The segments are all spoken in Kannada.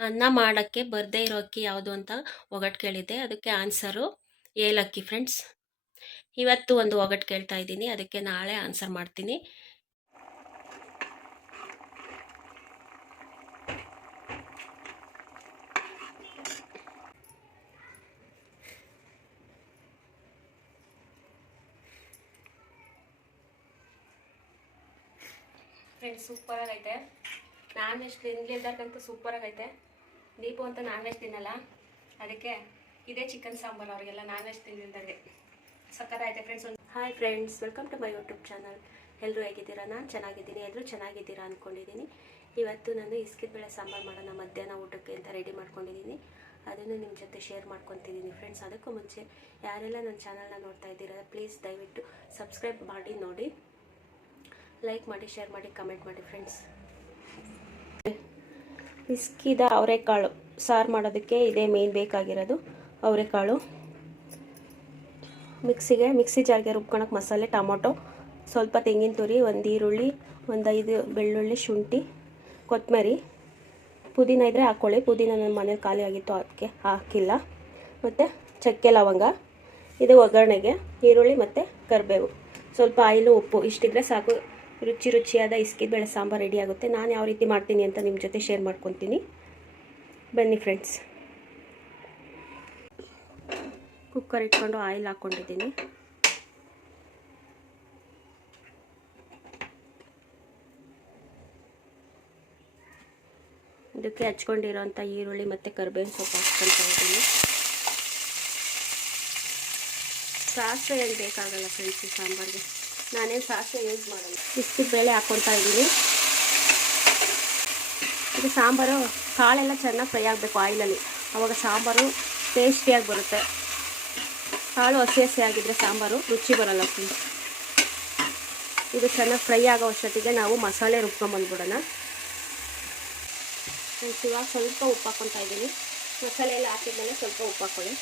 ಅನ್ನ ಮಾಡೋಕ್ಕೆ ಬರದೇ ಇರೋ ಅಕ್ಕಿ ಯಾವುದು ಅಂತ ಒಗಟ್ಟು ಕೇಳಿದ್ದೆ. ಅದಕ್ಕೆ ಆನ್ಸರು ಏಲಕ್ಕಿ ಫ್ರೆಂಡ್ಸ್. ಇವತ್ತು ಒಂದು ಒಗಟ್ಟು ಕೇಳ್ತಾ ಇದ್ದೀನಿ. ಅದಕ್ಕೆ ನಾಳೆ ಆನ್ಸರ್ ಮಾಡ್ತೀನಿ. ಫ್ರೆಂಡ್ಸ್ ಸೂಪರ್ ಆಗೈತೆ ನಾನ್ ತಿನ್ಲಿಲ್ದಾರ್ಗಂತೂ ಸೂಪರ್ ಆಗೈತೆ ದೀಪು ಅಂತ ನಾನ್ ವೆಜ್ ತಿನ್ನಲ್ಲ. ಅದಕ್ಕೆ ಇದೇ ಚಿಕನ್ ಸಾಂಬಾರು ಅವರಿಗೆಲ್ಲ ನಾನ್ ವೆಜ್ ತಿನ್ಲಿಲ್ದಾಗೆ ಸಕ್ಕತ್ತಾಯ್ತೆ ಫ್ರೆಂಡ್ಸ್ ಒಂದು hi friends welcome to my YouTube channel ಎಲ್ಲರೂ ಹೇಗಿದ್ದೀರಾ? ನಾನು ಚೆನ್ನಾಗಿದ್ದೀನಿ. ಎಲ್ಲರೂ ಚೆನ್ನಾಗಿದ್ದೀರಾ ಅಂದ್ಕೊಂಡಿದ್ದೀನಿ ಇವತ್ತು ನಾನು ಇಸ್ಕಿದ ಬೆಳೆ ಸಾಂಬಾರು ಮಾಡೋಣ. ಮಧ್ಯಾಹ್ನ ಊಟಕ್ಕೆ ಅಂತ ರೆಡಿ ಮಾಡ್ಕೊಂಡಿದ್ದೀನಿ. ಅದನ್ನು ನಿಮ್ಮ ಜೊತೆ ಶೇರ್ ಮಾಡ್ಕೊತಿದ್ದೀನಿ ಫ್ರೆಂಡ್ಸ್ ಅದಕ್ಕೂ ಮುಂಚೆ ಯಾರೆಲ್ಲ ನನ್ನ ಚಾನಲ್ನ ನೋಡ್ತಾ ಇದ್ದೀರಾ ಪ್ಲೀಸ್ ದಯವಿಟ್ಟು ಸಬ್ಸ್ಕ್ರೈಬ್ ಮಾಡಿ, ನೋಡಿ. ಲೈಕ್ ಮಾಡಿ ಶೇರ್ ಮಾಡಿ ಕಮೆಂಟ್ ಮಾಡಿ ಫ್ರೆಂಡ್ಸ್ ಬಿಸ್ಕಿದ ಅವರೆಕಾಳು. ಸಾರು ಮಾಡೋದಕ್ಕೆ ಇದೇ ಮೇನ್ ಬೇಕಾಗಿರೋದು ಅವರೆಕಾಳು. ಮಿಕ್ಸಿಗೆ, ಮಿಕ್ಸಿ ಜಾರಿಗೆ ರುಬ್ಕೊಳಕ್ಕೆ ಮಸಾಲೆ, ಟೊಮೊಟೊ, ಸ್ವಲ್ಪ ತೆಂಗಿನ ತುರಿ, ಒಂದು ಈರುಳ್ಳಿ, ಒಂದು ಐದು ಬೆಳ್ಳುಳ್ಳಿ ಶುಂಠಿ ಕೊತ್ತಂಬರಿ ಪುದೀನ ಇದ್ದರೆ ಹಾಕ್ಕೊಳ್ಳಿ ಪುದೀನ ನನ್ನ ಮನೇಲಿ ಖಾಲಿ ಆಗಿತ್ತು, ಅದಕ್ಕೆ ಹಾಕಿಲ್ಲ. ಮತ್ತು ಚಕ್ಕೆ ಲವಂಗ, ಇದು ಒಗ್ಗರಣೆಗೆ, ಈರುಳ್ಳಿ ಮತ್ತು ಕರಿಬೇವು. ಸ್ವಲ್ಪ ಆಯಿಲು, ಉಪ್ಪು, ಇಷ್ಟಿದ್ರೆ ಸಾಕು. ರುಚಿ ರುಚಿಯಾದ ಬೇಳೆ ಸಾಂಬಾರು ರೆಡಿ ಆಗುತ್ತೆ. ನಾನು ಯಾವ ರೀತಿ ಮಾಡ್ತೀನಿ ಅಂತ ನಿಮ್ಮ ಜೊತೆ ಶೇರ್ ಮಾಡ್ಕೊತೀನಿ. ಬನ್ನಿ ಫ್ರೆಂಡ್ಸ್ ಕುಕ್ಕರ್ ಇಟ್ಕೊಂಡು ಆಯಿಲ್ ಹಾಕ್ಕೊಂಡಿದ್ದೀನಿ ಇದಕ್ಕೆ ಹಚ್ಕೊಂಡಿರೋಂಥ ಈರುಳ್ಳಿ ಮತ್ತು ಕರ್ಬೇವಿನ ಸೊಪ್ಪು ಹಾಕ್ಕೊಳ್ತಾ ಇದ್ದೀನಿ. ಸಾಸಿವೆ ಏನು ಬೇಕಾಗಲ್ಲ ಫ್ರೆಂಡ್ಸ್ ಈ ಸಾಂಬಾರಿಗೆ. ನಾನೇನು ಸಾಸಿವೆ ಯೂಸ್ ಮಾಡಲ್ಲ. ಬಿಸ್ಕಿಟ್ ಬೇಳೆ ಹಾಕ್ಕೊಳ್ತಾ ಇದ್ದೀನಿ. ಇದು ಸಾಂಬಾರು ಕಾಳೆಲ್ಲ ಚೆನ್ನಾಗಿ ಫ್ರೈ ಆಗಬೇಕು ಆಯಿಲಲ್ಲಿ ಅವಾಗ ಸಾಂಬಾರು ಟೇಸ್ಟಿಯಾಗಿ ಬರುತ್ತೆ. ಕಾಳು ಹಸಿ ಹಸಿ ಆಗಿದ್ದರೆ ಸಾಂಬಾರು ರುಚಿ ಬರಲ್ಲ ಫ್ರೆಂಡ್ಸ್ ಇದು ಚೆನ್ನಾಗಿ ಫ್ರೈ ಆಗೋ ಅಷ್ಟೊತ್ತಿಗೆ ನಾವು ಮಸಾಲೆ ರುಬ್ಕೊಂಬಂದ್ಬಿಡೋಣ. ಫ್ರೆಂಡ್ಸ್ ಇವಾಗ ಸ್ವಲ್ಪ ಉಪ್ಪು ಹಾಕ್ಕೊತಾ ಇದ್ದೀನಿ. ಮಸಾಲೆ ಎಲ್ಲ ಹಾಕಿದ್ಮೇಲೆ ಸ್ವಲ್ಪ ಉಪ್ಪು ಹಾಕ್ಕೊಳ್ಳಿ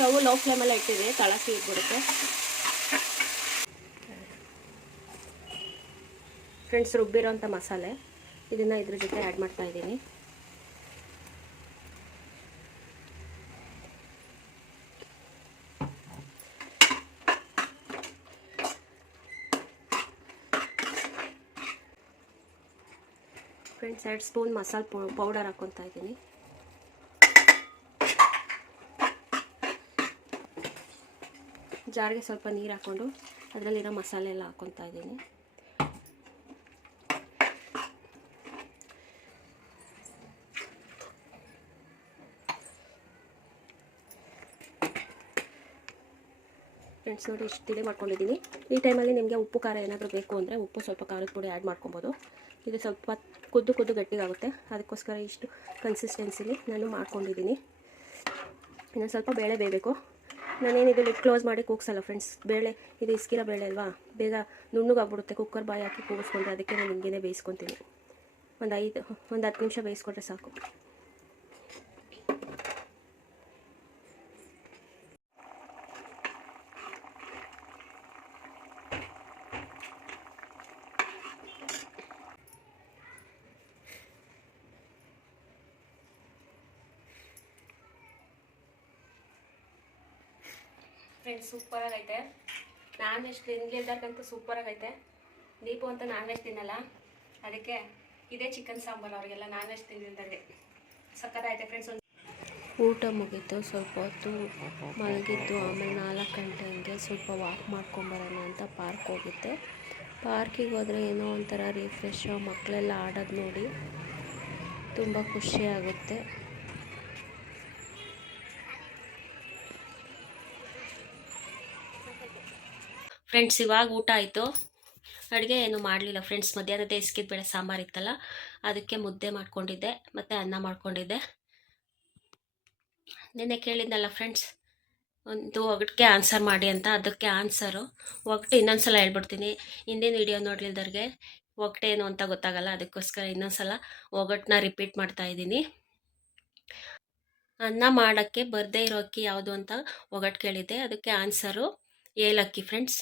ಸ್ಟವ್ ಲೋ ಫ್ಲೇಮಲ್ಲೇ ಇಟ್ಟಿದೆ ತಳ ಸೀದ್ಬಿಡುತ್ತೆ ಫ್ರೆಂಡ್ಸ್, ರುಬ್ಬಿರೋಂಥ ಮಸಾಲೆ ಇದನ್ನು ಇದ್ರ ಜೊತೆ ಆ್ಯಡ್ ಮಾಡ್ತಾ ಇದ್ದೀನಿ. ಫ್ರೆಂಡ್ಸ್, ಎರಡು ಸ್ಪೂನ್ ಮಸಾಲೆ ಪೌಡರ್ ಹಾಕ್ಕೊತಾ ಇದ್ದೀನಿ. ಜಾರಿಗೆ ಸ್ವಲ್ಪ ನೀರು ಹಾಕ್ಕೊಂಡು ಅದರಲ್ಲಿರೋ ಮಸಾಲೆ ಎಲ್ಲ ಹಾಕ್ಕೊತಾ ಇದ್ದೀನಿ. ಫ್ರೆಂಡ್ಸ್ ನೋಡಿ ಇಷ್ಟು ತಿಳಿ ಮಾಡ್ಕೊಂಡಿದ್ದೀನಿ. ಈ ಟೈಮಲ್ಲಿ ನಿಮಗೆ ಉಪ್ಪು, ಖಾರ ಏನಾದರೂ ಬೇಕು ಅಂದರೆ ಉಪ್ಪು ಸ್ವಲ್ಪ ಖಾರದ ಪುಡಿ ಆ್ಯಡ್ ಮಾಡ್ಕೊಬೋದು. ಇದು ಸ್ವಲ್ಪ ಕುದ್ದು ಕುದ್ದು ಗಟ್ಟಿಗಾಗುತ್ತೆ. ಅದಕ್ಕೋಸ್ಕರ ಇಷ್ಟು ಕನ್ಸಿಸ್ಟೆನ್ಸಿಲಿ ನಾನು ಮಾಡ್ಕೊಂಡಿದ್ದೀನಿ. ಇನ್ನೊಂದು ಸ್ವಲ್ಪ ಬೇಳೆ ಬೇಯಬೇಕು. ನಾನೇನಿದು ಲಿಡ್ ಕ್ಲೋಸ್ ಮಾಡಿ ಕೂಗ್ಸಲ್ಲ ಫ್ರೆಂಡ್ಸ್ ಬೇಳೆ, ಇದು ಇಸ್ಕಿರೋ ಬೇಳೆ ಅಲ್ವಾ? ಬೇಗ ನುಣ್ಣಗಾಗ್ಬಿಡುತ್ತೆ ಕುಕ್ಕರ್ ಬಾಯಿ ಹಾಕಿ ಕೂಗಿಸ್ಕೊಂಡ್ರೆ ಅದಕ್ಕೆ ನಾನು ಹಿಂಗೇ ಬೇಯಿಸ್ಕೊತೀನಿ. ಒಂದು ಐದು, ಒಂದು ಹತ್ತು ನಿಮಿಷ ಬೇಯಿಸ್ಕೊಂಡ್ರೆ ಸಾಕು. ಫ್ರೆಂಡ್ಸ್ ಸೂಪರ್ ಆಗೈತೆ. ನಾನ್ ವೆಜ್ ಸೂಪರ್ ಆಗೈತೆ. ದೀಪು ಅಂತ ನಾನ್ ವೆಜ್ ತಿನ್ನಲ್ಲ. ಅದಕ್ಕೆ ಇದೇ ಚಿಕನ್ ಸಾಂಬಾರು ಅವರಿಗೆಲ್ಲ ನಾನ್ ವೆಜ್ ತಿನ್ಲಿಲ್ದಾಗೆ ಸಕ್ಕತ್ತಾಯ್ತೆ ಫ್ರೆಂಡ್ಸ್ ಒಂದು ಊಟ ಮುಗೀತು, ಸ್ವಲ್ಪ ಹೊತ್ತು ಮಲಗಿದ್ದು, ಆಮೇಲೆ ನಾಲ್ಕು ಗಂಟೆ ಹಂಗೆ ಸ್ವಲ್ಪ ವಾಕ್ ಮಾಡ್ಕೊಂಬರೋಣ ಅಂತ ಪಾರ್ಕ್ ಹೋಗಿದ್ದೆ. ಪಾರ್ಕಿಗೆ ಹೋದರೆ ಏನೋ ಒಂಥರ ರಿಫ್ರೆಶ್ ಮಕ್ಕಳೆಲ್ಲ ಆಡೋದು ನೋಡಿ ತುಂಬ ಖುಷಿ ಆಗುತ್ತೆ. ಫ್ರೆಂಡ್ಸ್ ಇವಾಗ ಊಟ ಆಯಿತು. ಅಡುಗೆ ಏನು ಮಾಡಲಿಲ್ಲ. ಫ್ರೆಂಡ್ಸ್ ಮಧ್ಯಾಹ್ನದ ಇಸ್ಕಿದ ಬೇಳೆ ಸಾಂಬಾರು ಇತ್ತಲ್ಲ, ಅದಕ್ಕೆ ಮುದ್ದೆ ಮಾಡ್ಕೊಂಡಿದ್ದೆ, ಮತ್ತು ಅನ್ನ ಮಾಡ್ಕೊಂಡಿದ್ದೆ. ನಿನ್ನೆ ಕೇಳಿದ್ನಲ್ಲ ಫ್ರೆಂಡ್ಸ್ ಒಂದು ಒಗಟಿಗೆ ಆನ್ಸರ್ ಮಾಡಿ ಅಂತ, ಅದಕ್ಕೆ ಆನ್ಸರು ಒಗಟು ಇನ್ನೊಂದು ಸಲ ಹೇಳ್ಬಿಡ್ತೀನಿ. ಹಿಂದಿನ ವಿಡಿಯೋ ನೋಡ್ಲಿಲ್ದವ್ರಿಗೆ ಒಗಟೆ ಏನು ಅಂತ ಗೊತ್ತಾಗಲ್ಲ, ಅದಕ್ಕೋಸ್ಕರ ಇನ್ನೊಂದು ಸಲ ಒಗಟನ್ನ ರಿಪೀಟ್ ಮಾಡ್ತಾ ಇದ್ದೀನಿ. ಅನ್ನ ಮಾಡೋಕ್ಕೆ ಬರದೇ ಇರೋ ಅಕ್ಕಿ ಯಾವುದು ಅಂತ ಒಗಟ್ ಕೇಳಿದ್ದೆ, ಅದಕ್ಕೆ ಆನ್ಸರು ಏಲಕ್ಕಿ ಫ್ರೆಂಡ್ಸ್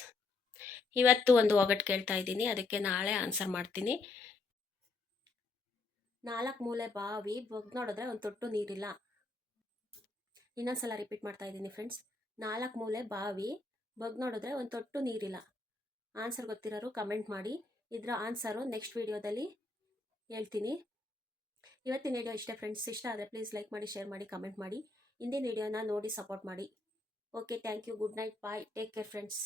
ಇವತ್ತು ಒಂದು ಒಗಟ್ ಕೇಳ್ತಾ ಇದ್ದೀನಿ. ಅದಕ್ಕೆ ನಾಳೆ ಆನ್ಸರ್ ಮಾಡ್ತೀನಿ. ನಾಲ್ಕು ಮೂಲೆ ಬಾವಿ ಬಗ್ ನೋಡಿದ್ರೆ ಒಂದು ತೊಟ್ಟು ನೀರಿಲ್ಲ. ಇನ್ನೊಂದ್ಸಲ ರಿಪೀಟ್ ಮಾಡ್ತಾ ಇದ್ದೀನಿ ಫ್ರೆಂಡ್ಸ್. ನಾಲ್ಕು ಮೂಲೆ ಬಾವಿ ಬಗ್ ನೋಡಿದ್ರೆ ಒಂದು ತೊಟ್ಟು ನೀರಿಲ್ಲ. ಆನ್ಸರ್ ಗೊತ್ತಿರೋರು ಕಮೆಂಟ್ ಮಾಡಿ. ಇದರ ಆನ್ಸರು ನೆಕ್ಸ್ಟ್ ವಿಡಿಯೋದಲ್ಲಿ ಹೇಳ್ತೀನಿ. ಇವತ್ತಿನ ವಿಡಿಯೋ ಇಷ್ಟ ಫ್ರೆಂಡ್ಸ್. ಇಷ್ಟ ಆದರೆ ಪ್ಲೀಸ್ ಲೈಕ್ ಮಾಡಿ, ಶೇರ್ ಮಾಡಿ, ಕಮೆಂಟ್ ಮಾಡಿ. ಹಿಂದಿನ ವಿಡಿಯೋನ ನೋಡಿ ಸಪೋರ್ಟ್ ಮಾಡಿ. Okay, thank you. Good night. Bye. Take care friends.